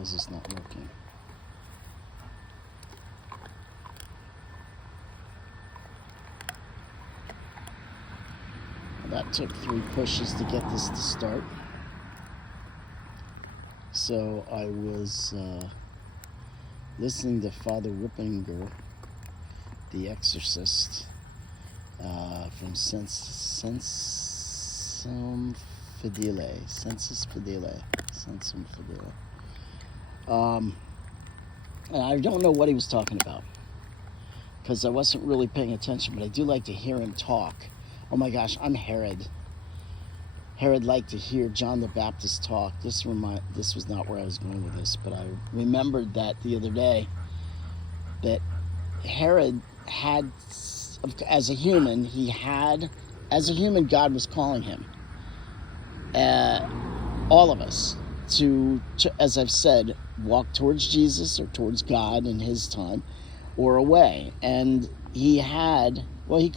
Is this not working? That took 3 pushes to get this to start. So I was listening to Father Rippinger, the exorcist, from Sensum Fidele. And I don't know what he was talking about because I wasn't really paying attention, but I do like to hear him talk. Oh my gosh, I'm Herod. Herod liked to hear John the Baptist talk. This was not where I was going with this, but I remembered that the other day that Herod had, as a human, God was calling him. All of us to, as I've said, walk towards Jesus or towards God in his time or away. And he could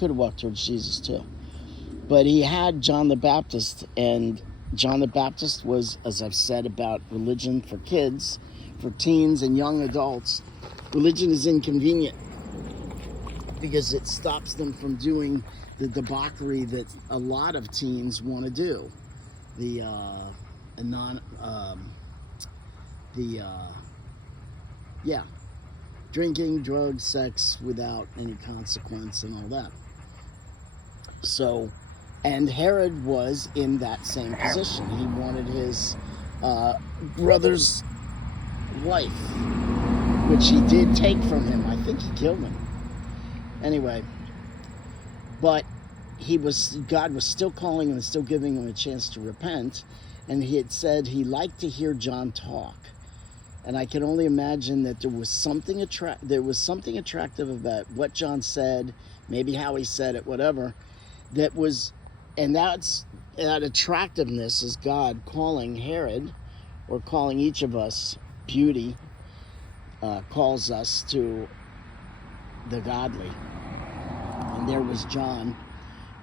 have walked towards Jesus too. But he had John the Baptist, and John the Baptist was, as I've said about religion for kids, for teens and young adults, religion is inconvenient because it stops them from doing the debauchery that a lot of teens want to do. Drinking, drugs, sex without any consequence and all that. So, and Herod was in that same position. He wanted his brother's wife, which he did take from him. I think he killed him. Anyway, but God was still calling him and still giving him a chance to repent. And he had said he liked to hear John talk. And I can only imagine that there was something attractive about what John said, maybe how he said it, whatever. That attractiveness is God calling Herod, or calling each of us, beauty, calls us to the godly. And there was John,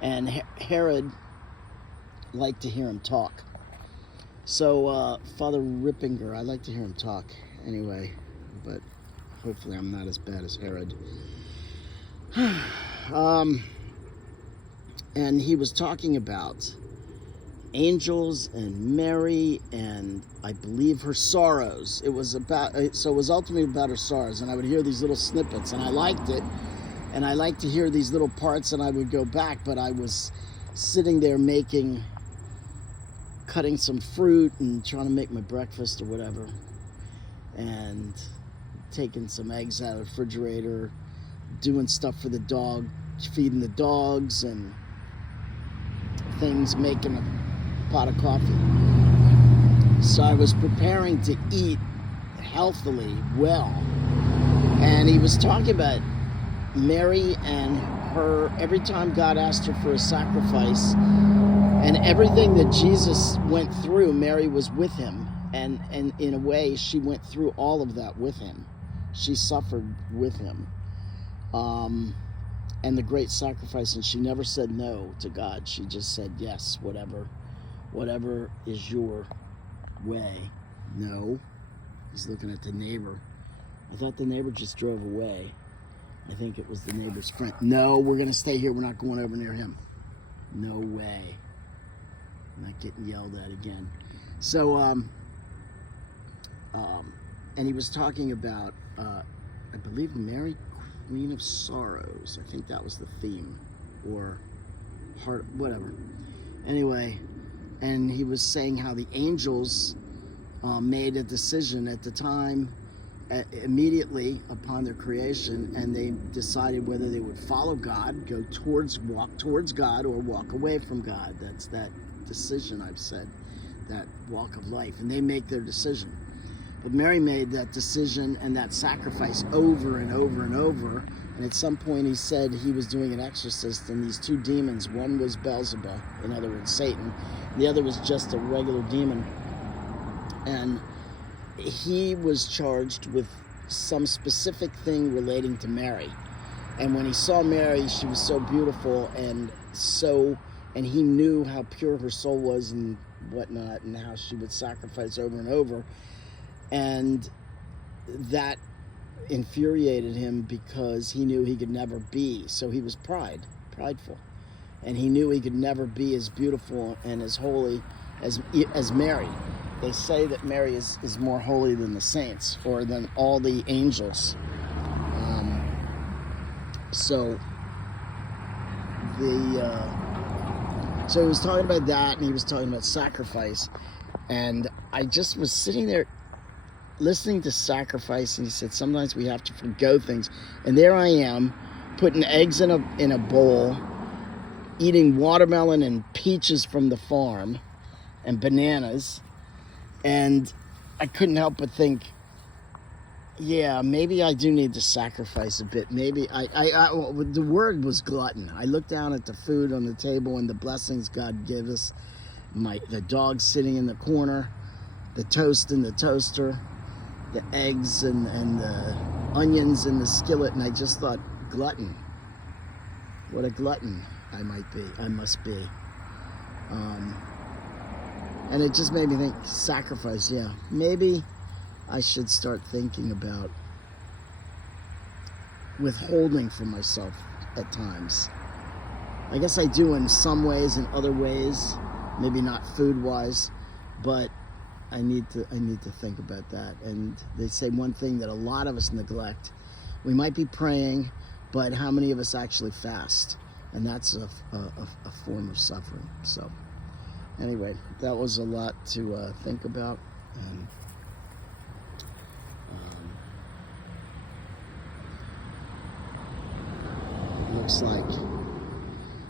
and Herod liked to hear him talk. So Father Rippinger, I like to hear him talk anyway, but hopefully I'm not as bad as Herod. And he was talking about angels and Mary and I believe her sorrows. It was ultimately about her sorrows, and I would hear these little snippets, and I liked it, and I liked to hear these little parts, and I would go back, but I was sitting there cutting some fruit and trying to make my breakfast or whatever, and taking some eggs out of the refrigerator, doing stuff for the dog, feeding the dogs and things, making a pot of coffee. So I was preparing to eat healthily, well, and he was talking about Mary and her, every time God asked her for a sacrifice, and everything that Jesus went through, Mary was with him. And in a way, she went through all of that with him. She suffered with him. And the great sacrifice, and she never said no to God. She just said, yes, whatever is your way. No. He's looking at the neighbor. I thought the neighbor just drove away. I think it was the neighbor's friend. No, we're going to stay here. We're not going over near him. No way. I'm not getting yelled at again. So, and he was talking about, I believe, Mary, Queen of Sorrows. I think that was the theme, or heart, whatever. Anyway, and he was saying how the angels made a decision at the time, immediately upon their creation, and they decided whether they would follow God, walk towards God, or walk away from God. That's that decision, I've said, that walk of life, and they make their decision. But Mary made that decision and that sacrifice over and over and over, and at some point he said he was doing an exorcist, and these 2 demons, one was Beelzebub, in other words Satan, and the other was just a regular demon, and he was charged with some specific thing relating to Mary. And when he saw Mary, she was so beautiful, and he knew how pure her soul was and whatnot, and how she would sacrifice over and over. And that infuriated him because he knew he could never be. So he was prideful. And he knew he could never be as beautiful and as holy as Mary. They say that Mary is more holy than the saints, or than all the angels. So he was talking about that, and he was talking about sacrifice. And I just was sitting there listening to sacrifice, and he said sometimes we have to forgo things. And there I am, putting eggs in a bowl, eating watermelon and peaches from the farm, and bananas, and I couldn't help but think, yeah, maybe I do need to sacrifice a bit. Maybe the word was glutton. I looked down at the food on the table and the blessings God gave us. The dog sitting in the corner, the toast in the toaster, the eggs and the onions in the skillet, and I just thought, glutton. What a glutton I must be. And it just made me think, sacrifice, yeah. Maybe I should start thinking about withholding from myself at times. I guess I do in some ways, in other ways, maybe not food-wise, but I need to think about that. And they say one thing that a lot of us neglect. We might be praying, but how many of us actually fast? And that's a form of suffering. So anyway, that was a lot to think about. And looks like,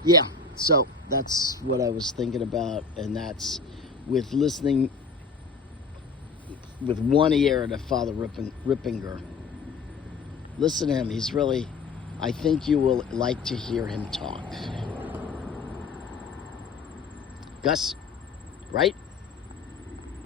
yeah, so that's what I was thinking about, and that's with listening with one ear to Father Rippinger. Listen to him. He's really, I think you will like to hear him talk. Gus, right?